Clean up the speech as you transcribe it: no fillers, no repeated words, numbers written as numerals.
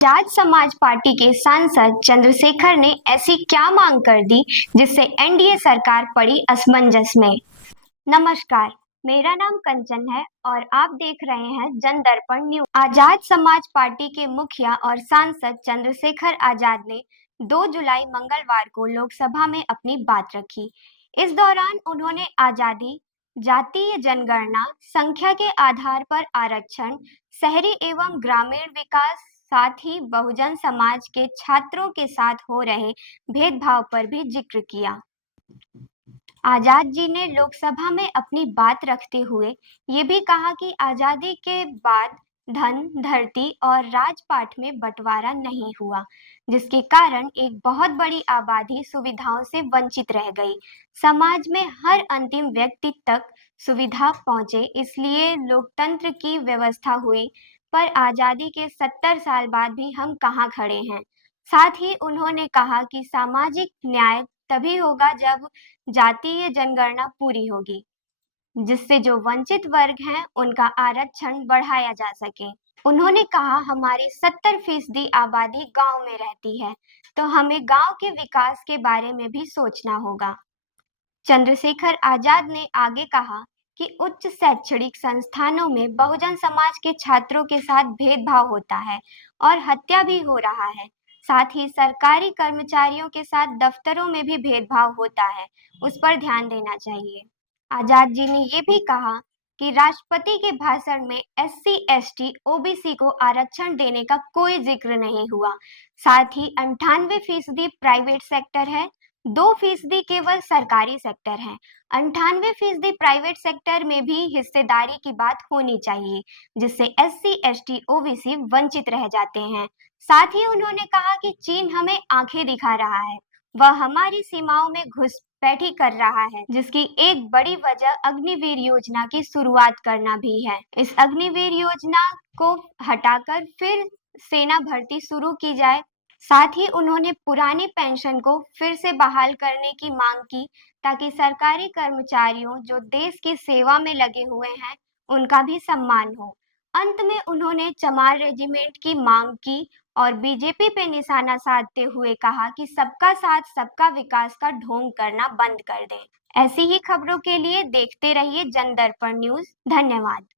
जाट समाज पार्टी के सांसद चंद्रशेखर ने ऐसी क्या मांग कर दी जिससे एनडीए सरकार पड़ी असमंजस में। नमस्कार, मेरा नाम कंचन है और आप देख रहे हैं जनदर्पण न्यूज। आजाद समाज पार्टी के मुखिया और सांसद चंद्रशेखर आजाद ने 2 जुलाई मंगलवार को लोकसभा में अपनी बात रखी। इस दौरान उन्होंने आजादी, जातीय जनगणना, संख्या के आधार पर आरक्षण, शहरी एवं ग्रामीण विकास, साथ ही बहुजन समाज के छात्रों के साथ हो रहे भेदभाव पर भी जिक्र किया। आजाद जी ने लोकसभा में अपनी बात रखते हुए ये भी कहा कि आजादी के बाद धन, धरती और राजपाट में बंटवारा नहीं हुआ, जिसके कारण एक बहुत बड़ी आबादी सुविधाओं से वंचित रह गई। समाज में हर अंतिम व्यक्ति तक सुविधा पहुंचे, इसलिए लोकतंत्र की व्यवस्था हुई। पर आजादी के 70 साल बाद भी हम कहाँ खड़े हैं। साथ ही उन्होंने कहा कि सामाजिक न्याय तभी होगा जब जातीय जनगणना पूरी होगी, जिससे जो वंचित वर्ग हैं उनका आरक्षण बढ़ाया जा सके। उन्होंने कहा, हमारी 70% आबादी गांव में रहती है, तो हमें गांव के विकास के बारे में भी सोचना होगा। चंद्रशेखर आजाद ने आगे कहा कि उच्च शैक्षणिक संस्थानों में बहुजन समाज के छात्रों के साथ भेदभाव होता है और हत्या भी हो रहा है। साथ ही सरकारी कर्मचारियों के साथ दफ्तरों में भी भेदभाव होता है, उस पर ध्यान देना चाहिए। आजाद जी ने ये भी कहा कि राष्ट्रपति के भाषण में एससी, एसटी, ओबीसी को आरक्षण देने का कोई जिक्र नहीं हुआ। साथ ही 98% प्राइवेट सेक्टर है, 2% केवल सरकारी सेक्टर है। 98% प्राइवेट सेक्टर में भी हिस्सेदारी की बात होनी चाहिए, जिससे एससी, एसटी, ओबीसी वंचित रह जाते हैं। साथ ही उन्होंने कहा कि चीन हमें आंखें दिखा रहा है, वह हमारी सीमाओं में घुसपैठी कर रहा है, जिसकी एक बड़ी वजह अग्निवीर योजना की शुरुआत करना भी है। इस अग्निवीर योजना को हटाकर फिर सेना भर्ती शुरू की जाए। साथ ही उन्होंने पुरानी पेंशन को फिर से बहाल करने की मांग की, ताकि सरकारी कर्मचारियों जो देश की सेवा में लगे हुए हैं उनका भी सम्मान हो। अंत में उन्होंने चमार रेजिमेंट की मांग की और बीजेपी पे निशाना साधते हुए कहा कि सबका साथ सबका विकास का ढोंग करना बंद कर दें। ऐसी ही खबरों के लिए देखते रहिए जनदर्पण न्यूज। धन्यवाद।